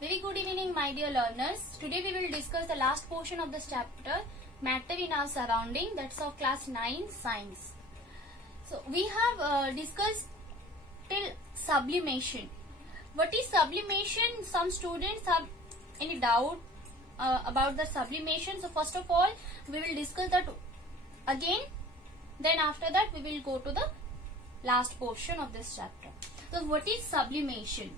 Very good evening, my dear learners. Today we will discuss the last portion of this chapter, Matter in Our Surrounding, that's of class 9 science. So we have discussed till sublimation. What is sublimation? Some students have any doubt about the sublimation. So first of all, we will discuss that again. Then after that, we will go to the last portion of this chapter. So what is sublimation?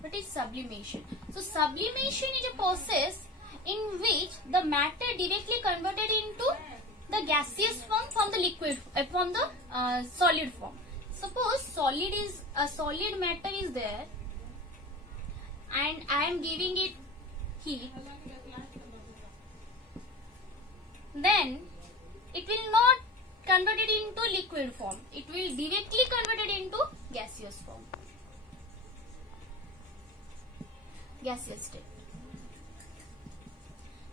What is sublimation? So sublimation is a process in which the matter directly converted into the gaseous form from the liquid, from the solid form. Suppose solid matter is there, and I am giving it heat. Then it will not convert it into liquid form. It will directly convert it into gaseous form. Gaseous state.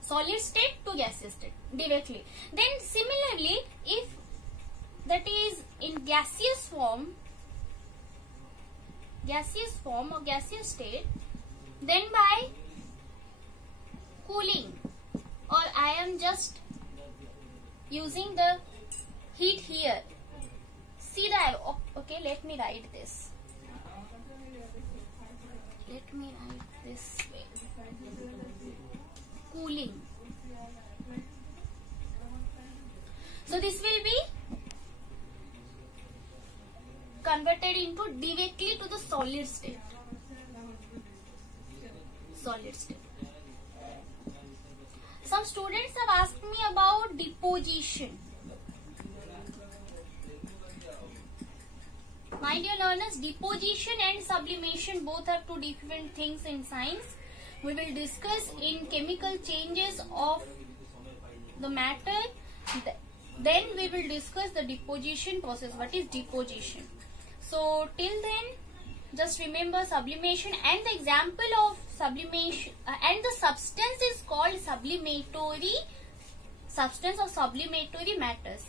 Solid state to gaseous state directly. Then similarly, if that is in gaseous form or gaseous state, then by cooling, or I am just using the heat here. See that? Okay, let me write this. Let me write this way. Cooling. So this will be converted into directly to the solid state. Solid state. Some students have asked me about deposition. My dear learners, deposition and sublimation both are two different things in science. We will discuss in chemical changes of the matter. Then we will discuss the deposition process. What is deposition? So till then, just remember sublimation and the example of sublimation and the substance is called sublimatory substance or sublimatory matters.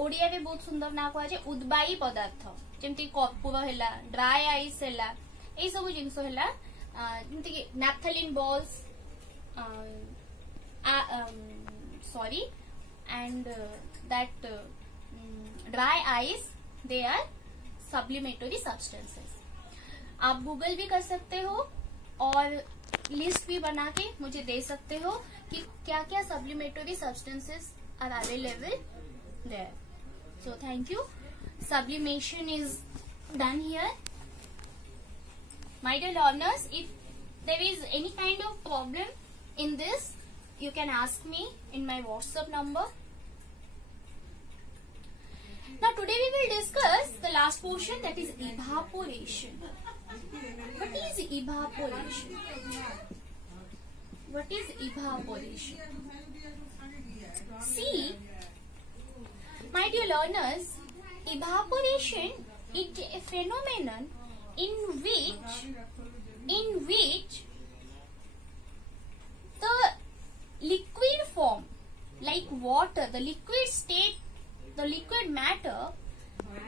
Odia रे बहुत सुंदर ना कह जाए उद्बायी पदार्थ जेमती कर्पूर हैला dry ice हैला ए सब जिंस हैला जेमती कि naphthalene balls sorry and that dry ice, they are sublimatory substances. आप गूगल भी कर सकते हो और लिस्ट भी बना के मुझे दे सकते हो कि क्या क्या sublimatory substances are available there. So thank you. Sublimation is done here. My dear learners, if there is any kind of problem in this, you can ask me in my WhatsApp number. Now today we will discuss the last portion, that is evaporation. What is evaporation? What is evaporation? See, my dear learners, evaporation is a phenomenon in which the liquid form, like water, the liquid state, the liquid matter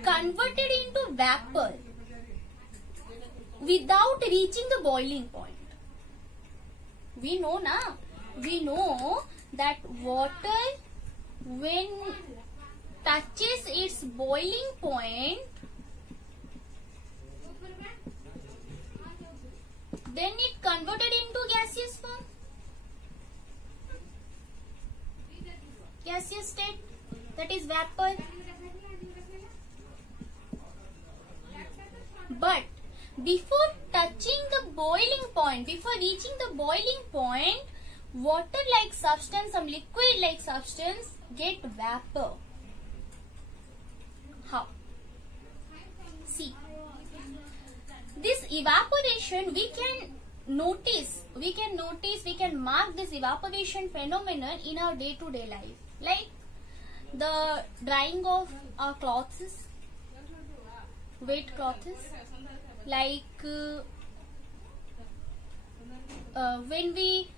converted into vapor without reaching the boiling point. We know that water, when touches its boiling point, then it converted into gaseous form, gaseous state, that is vapor. But before touching the boiling point, before reaching the boiling point, water-like substance, some liquid-like substance get vapor. How? See, this evaporation we can mark this evaporation phenomenon in our day-to-day life, like the drying of our clothes, wet clothes, like when we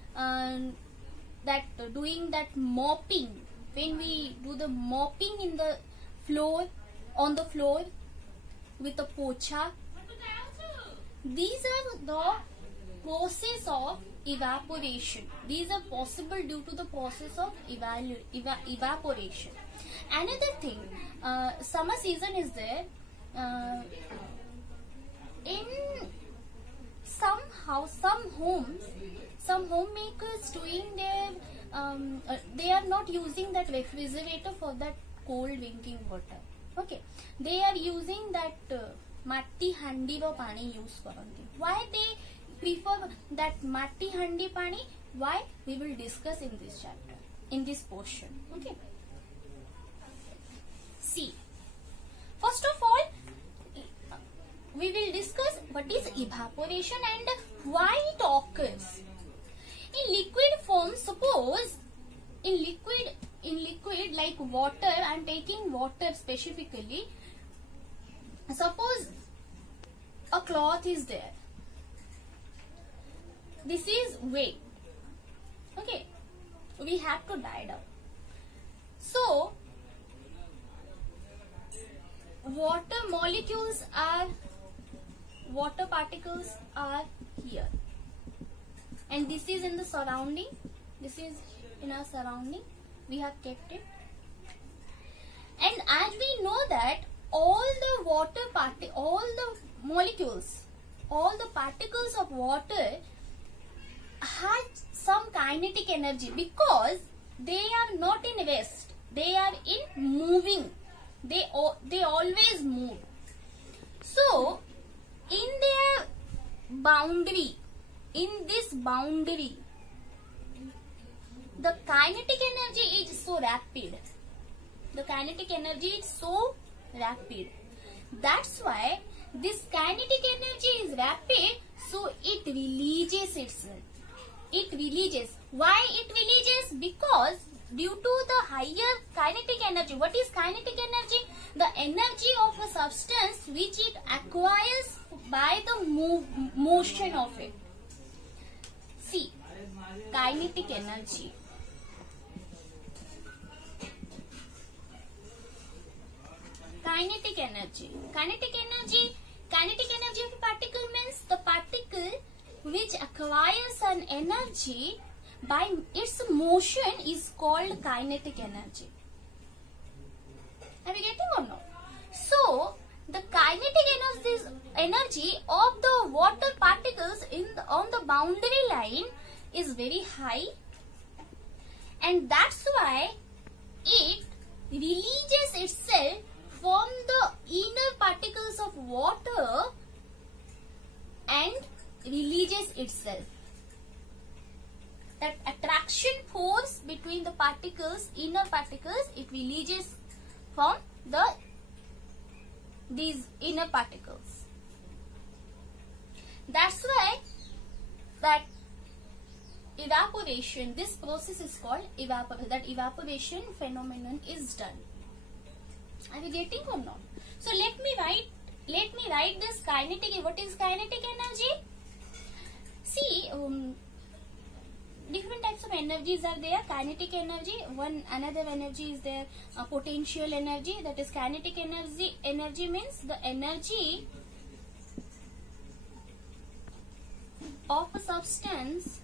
doing that mopping, when we do the mopping in the floor, on the floor with a pocha, These are the process of evaporation. These are possible due to the process of evaporation. Another thing, summer season is there. In somehow some homemakers doing their they are not using that refrigerator for that cold drinking water. Okay, they are using that matti handi ro pani use karanti. Why they prefer that matti handi pani? Why? We will discuss in this chapter, in this portion. Okay. See, first of all, we will discuss what is evaporation and why it occurs. In liquid form, suppose in liquid like water, I am taking water specifically. Suppose a cloth is there. This is wet. Okay, we have to dye it up. So water particles are here, and this is in the surrounding. This is in our surrounding. We have kept it, and as we know that all the particles of water have some kinetic energy, because they are not in rest. They are in moving. They always move. So in their boundary, the kinetic energy is so rapid. That's why this kinetic energy is rapid, so it releases itself. Why it releases? Because due to the higher kinetic energy. What is kinetic energy? The energy of a substance which it acquires by the motion of it. See, kinetic energy. Kinetic energy of a particle means the particle which acquires an energy by its motion is called kinetic energy. Are we getting or no? So the kinetic energy of the water particles on the boundary line is very high, and that's why it releases itself from the inner particles of water and releases itself. That attraction force between the particles, inner particles, it releases from these inner particles. That's why that evaporation, this process is called evaporation. That evaporation phenomenon is done. Are you getting or not? So let me write this kinetic. What is kinetic energy? See, different types of energies are there. Kinetic energy, another energy is there, potential energy. That is kinetic energy. Energy means the energy of a substance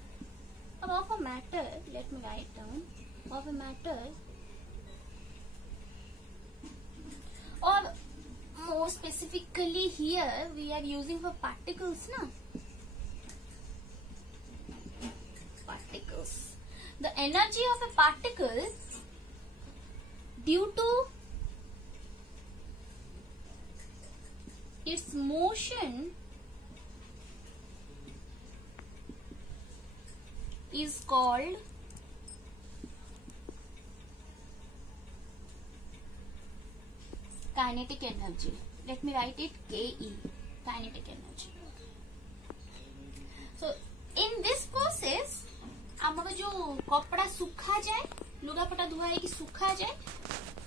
or of a matter. Let me write down. Of a matter, or more specifically here we are using for particles, na? Particles. The energy of a particle due to its motion is called kinetic energy. Let me write it KE, kinetic energy. So in this process आमर जो कपड़ा सुखा जाए, लुगापटा धुआ है कि सुखा जाए,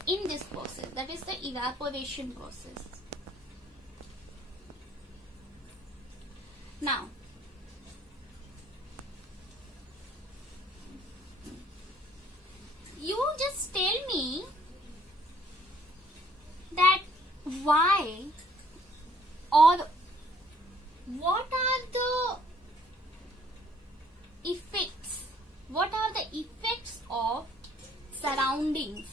in this process, that is the evaporation process. Now you just tell me that why or what are the effects? What are the effects of surroundings,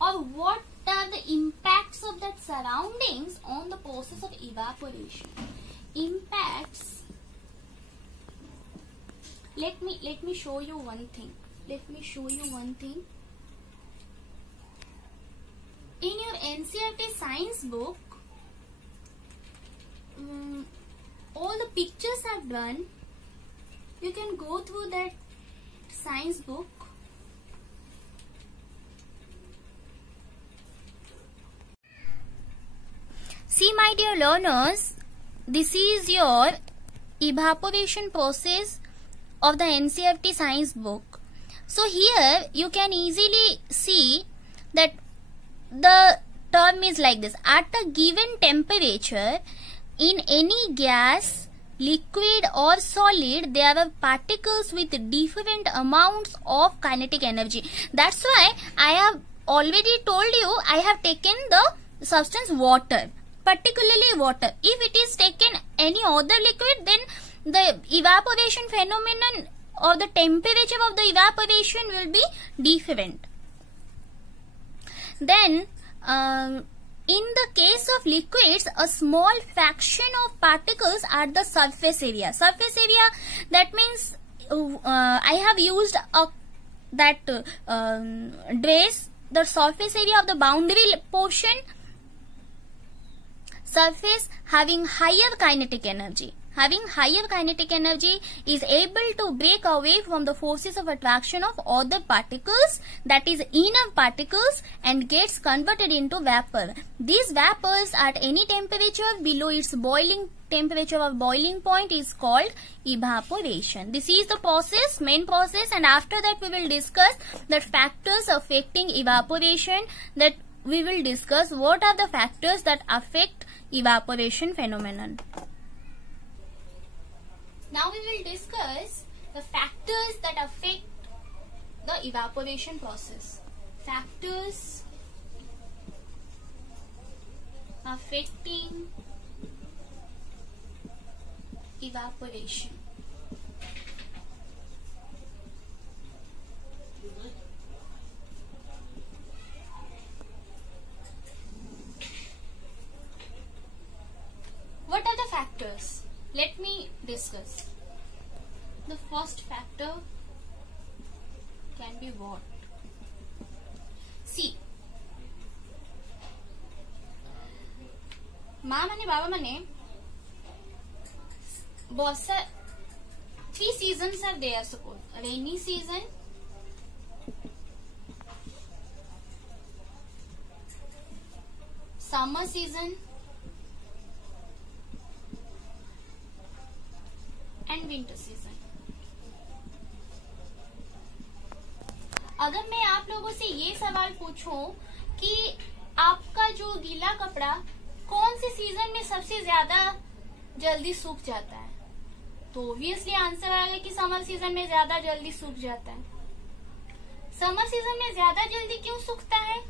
or what are the impacts of that surroundings on the process of evaporation? Impacts. Let me show you one thing. In your NCERT science book, all the pictures are done. You can go through that science book. See, my dear learners, this is your evaporation process of the NCERT science book. So here you can easily see that the term is like this: at a given temperature, in any gas, liquid or solid, there are particles with different amounts of kinetic energy. That's why I have already told you I have taken the substance water, particularly water. If it is taken any other liquid, then the evaporation phenomenon or the temperature of the evaporation will be different. Then in the case of liquids, a small fraction of particles at the surface area. Surface area, that means I have used trace the surface area of the boundary portion, surface having higher kinetic energy. Having higher kinetic energy is able to break away from the forces of attraction of other particles, that is inner particles, and gets converted into vapor. These vapors at any temperature below its boiling temperature or boiling point is called evaporation. This is the process, main process, and after that we will discuss the factors affecting evaporation. That we will discuss what are the factors that affect evaporation phenomenon. Now we will discuss the factors that affect the evaporation process. Factors affecting evaporation. What are the factors? Let me discuss. The first factor can be what? See, माँ माने बाबा माने वर्षा 3 seasons are there, suppose rainy season, summer season and winter season. अगर मैं आप लोगों से ये सवाल पूछूं कि आपका जो गीला कपड़ा कौन से सीजन में सबसे ज्यादा जल्दी सूख जाता है, तो ऑब्वियसली आंसर आएगा कि समर सीजन में ज्यादा जल्दी सूख जाता है. समर सीजन में ज्यादा जल्दी क्यों सूखता है?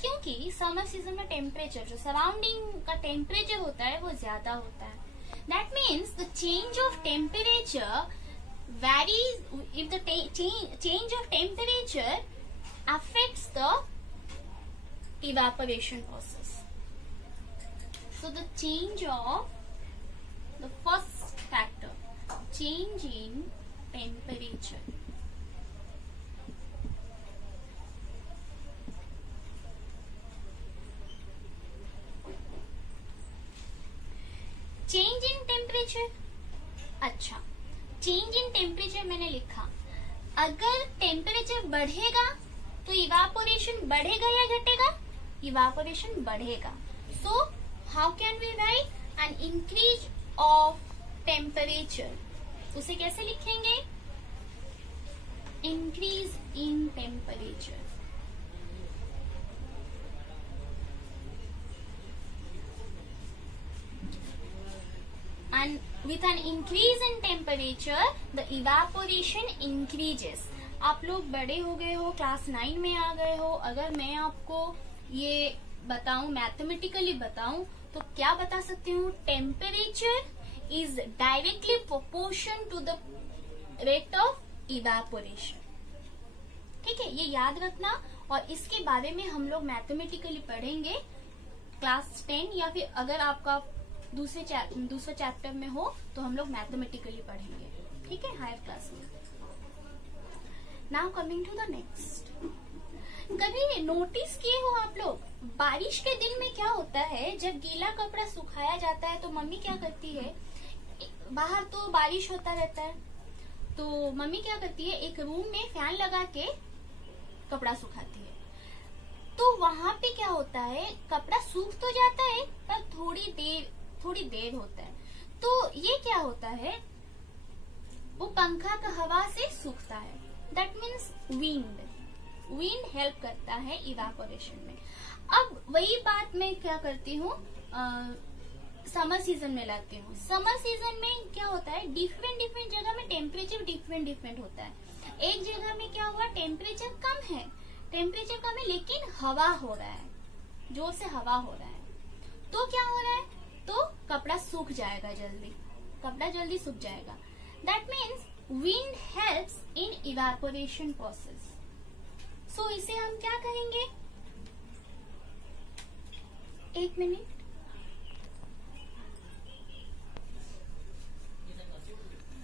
क्योंकि समर सीजन में टेम्परेचर, जो सराउंडिंग का टेम्परेचर होता है, वो ज्यादा होता है. That means the change of temperature varies. If the change of temperature affects the evaporation process. So the change of the first factor, change in temperature. Change in temperature. अच्छा, change in temperature मैंने लिखा. अगर temperature बढ़ेगा तो evaporation बढ़ेगा या घटेगा? Evaporation बढ़ेगा. So how can we write an increase of temperature? उसे कैसे लिखेंगे? Increase in temperature. And with an increase in temperature, the evaporation increases. आप लोग बड़े हो गए हो, क्लास 9 में आ गए हो. अगर मैं आपको ये बताऊं, मैथमेटिकली बताऊं, तो क्या बता सकती हूँ? Temperature is directly proportion to the rate of evaporation. ठीक है, ये याद रखना, और इसके बारे में हम लोग मैथमेटिकली पढ़ेंगे क्लास 10, या फिर अगर आपका दूसरे चैप्टर में हो तो हम लोग मैथमेटिकली पढ़ेंगे, ठीक है, हायर क्लास में. Now coming to the next. कभी नोटिस किए हो आप लोग, बारिश के दिन में क्या होता है, जब गीला कपड़ा सुखाया जाता है तो मम्मी क्या करती है, बाहर तो बारिश होता रहता है, तो मम्मी क्या करती है, एक रूम में फैन लगा के कपड़ा सुखाती है. तो वहां पे क्या होता है, कपड़ा सूख तो जाता है पर थोड़ी देर होता है. तो ये क्या होता है, वो पंखा का हवा से सूखता है. दैट मीन्स विंड हेल्प करता है इवापोरेशन में. अब वही बात मैं क्या करती हूँ, समर सीजन में लाती हूँ. समर सीजन में क्या होता है, डिफरेंट जगह में टेम्परेचर डिफरेंट होता है. एक जगह में क्या हुआ, टेम्परेचर कम है लेकिन हवा हो रहा है, जोर से हवा हो रहा है. तो क्या हो रहा है, तो कपड़ा सूख जाएगा, जल्दी सूख जाएगा. That means wind helps in evaporation process. So इसे हम क्या कहेंगे, एक मिनट.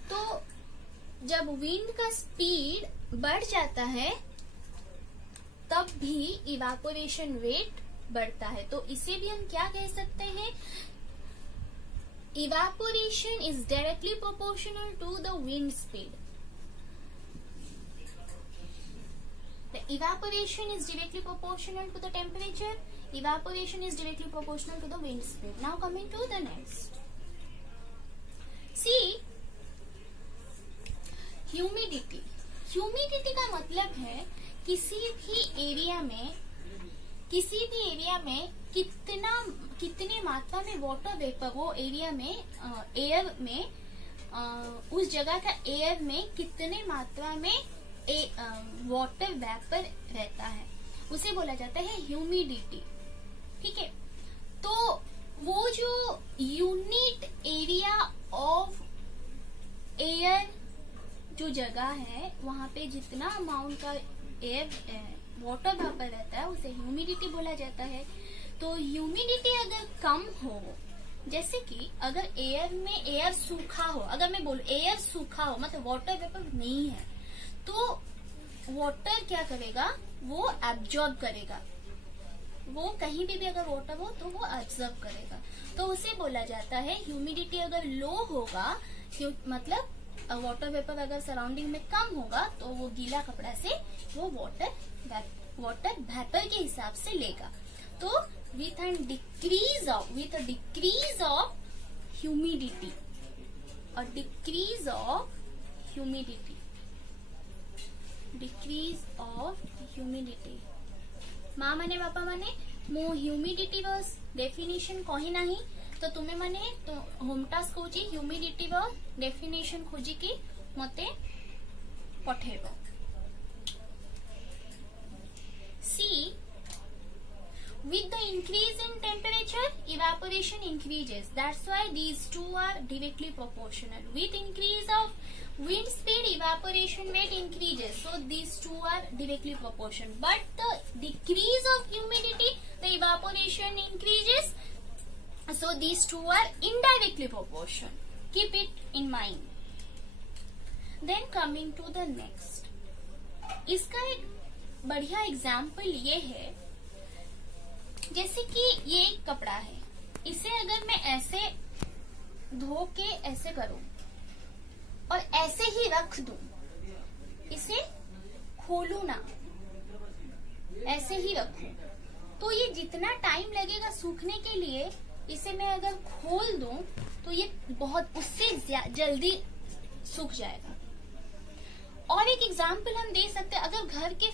तो जब विंड का स्पीड बढ़ जाता है तब भी इवापोरेशन रेट बढ़ता है. तो इसे भी हम क्या कह सकते हैं, evaporation is directly proportional to the wind speed. The evaporation is directly proportional to the temperature. Evaporation is directly proportional to the wind speed. Now coming to the next. See, humidity. Humidity का मतलब है किसी भी area में कितनी मात्रा में water vapour वो एरिया में एयर में उस जगह का एयर में कितने मात्रा में वाटर वेपर रहता है, उसे बोला जाता है ह्यूमिडिटी. ठीक है, तो वो जो यूनिट एरिया ऑफ एयर जो जगह है वहां पे जितना अमाउंट का एयर वाटर वेपर रहता है उसे ह्यूमिडिटी बोला जाता है. तो ह्यूमिडिटी अगर कम हो, जैसे कि अगर एयर सूखा हो, अगर मैं बोलूं एयर सूखा हो मतलब वाटर वेपर नहीं है, तो वाटर क्या करेगा, वो एब्जॉर्ब करेगा. वो कहीं भी अगर वाटर हो तो वो एब्जॉर्ब करेगा. तो उसे बोला जाता है ह्यूमिडिटी अगर लो होगा, मतलब वाटर वेपर अगर सराउंडिंग में कम होगा तो वो गीला कपड़ा से वो वाटर वेपर के हिसाब से लेगा. तो with a decrease of humidity decrease of humidity माँ माने बापा माने मु ह्यूमिडिटी डेफिनेशन कही नाही, तो तुम्हें माने तो होम टास्क होची ह्यूमिडिटी डेफिनेशन खोजिकी मते पठेबो. सी, with the increase in temperature, evaporation increases. That's why these two are directly proportional. With increase of wind speed, evaporation rate increases. So these two are directly proportional. But the decrease of humidity, the evaporation increases. So these two are indirectly proportional. Keep it in mind. Then coming to the next. इसका एक बढ़िया example ये है, जैसे कि ये एक कपड़ा है, इसे अगर मैं ऐसे धो के ऐसे करूं और ऐसे ही रख दूं, इसे खोलू ना, ऐसे ही रखूं, तो ये जितना टाइम लगेगा सूखने के लिए, इसे मैं अगर खोल दूं तो ये बहुत उससे जल्दी सूख जाएगा. और एक एग्जाम्पल हम दे सकते हैं, अगर घर के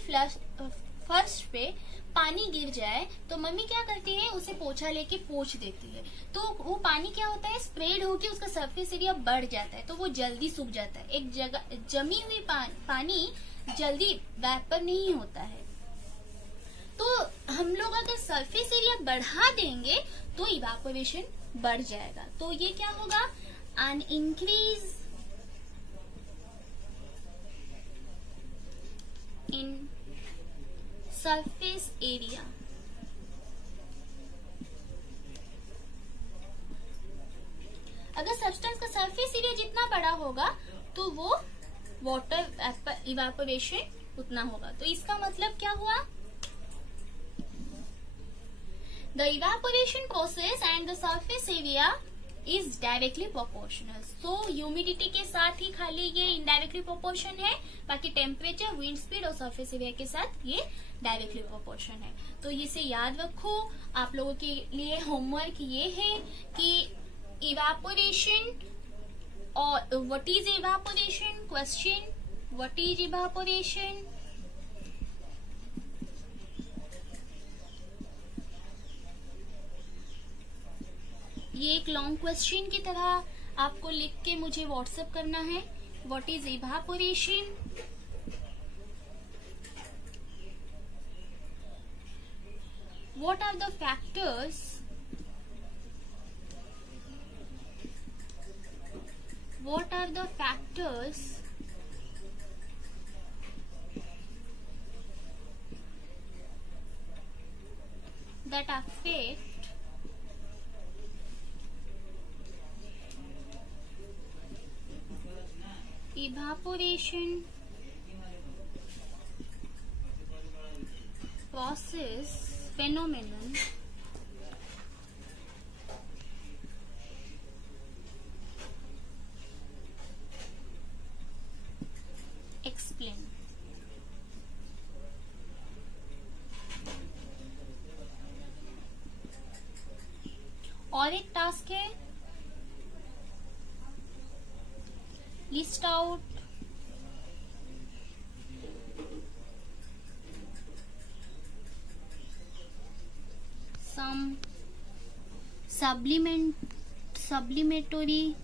फर्श पे पानी गिर जाए तो मम्मी क्या करती है, उसे पोछा लेके पोंछ देती है. तो वो पानी क्या होता है, स्प्रेड होके उसका सरफेस एरिया बढ़ जाता है, तो वो जल्दी सूख जाता है. एक जगह जमी हुई पानी जल्दी वेपर नहीं होता है. तो हम लोग अगर सरफेस एरिया बढ़ा देंगे तो इवापोरेशन बढ़ जाएगा. तो ये क्या होगा, an increase in surface area. अगर सब्सटेंस का सरफेस एरिया जितना बड़ा होगा तो वो वाटर इवापोरेशन उतना होगा। तो इसका मतलब क्या हुआ? The evaporation process and the surface area is directly proportional. So humidity के साथ ही खाली ये इनडायरेक्टली प्रोपोर्शन है, बाकी टेम्परेचर, विंड स्पीड और सरफेस एरिया के साथ ये डायरेक्टली प्रोपोर्शन है। तो इसे याद रखो। आप लोगों के लिए होमवर्क ये है कि इवापोरेशन और what is evaporation, question what is evaporation, ये एक लॉन्ग क्वेश्चन की तरह आपको लिख के मुझे व्हाट्सएप करना है। What is evaporation, what are the factors that affect evaporation process phenomenon explain। और एक टास्क है, list out some subliminatory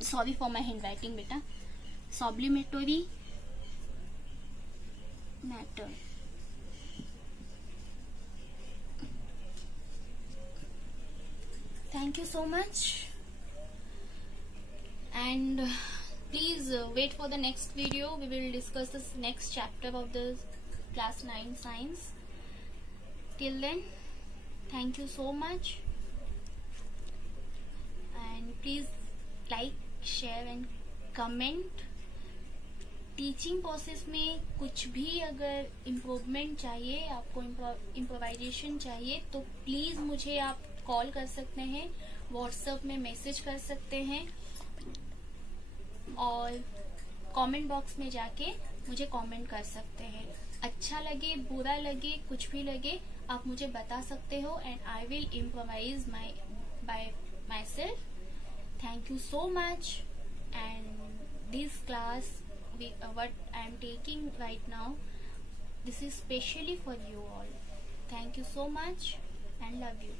sorry for my handwriting beta, subliminatory matter। Thank you so much and please wait for the next video. We will discuss this next chapter of the class 9 science. Till then, thank you so much and please like, share and comment। Teaching process में कुछ भी अगर improvement चाहिए, आपको improvisation चाहिए तो please मुझे आप कॉल कर सकते हैं, व्हाट्सएप में मैसेज कर सकते हैं और कमेंट बॉक्स में जाके मुझे कमेंट कर सकते हैं। अच्छा लगे, बुरा लगे, कुछ भी लगे, आप मुझे बता सकते हो and I will improvise bye my self. Thank you so much and this class what I am taking right now, this is specially for you all. Thank you so much and love you.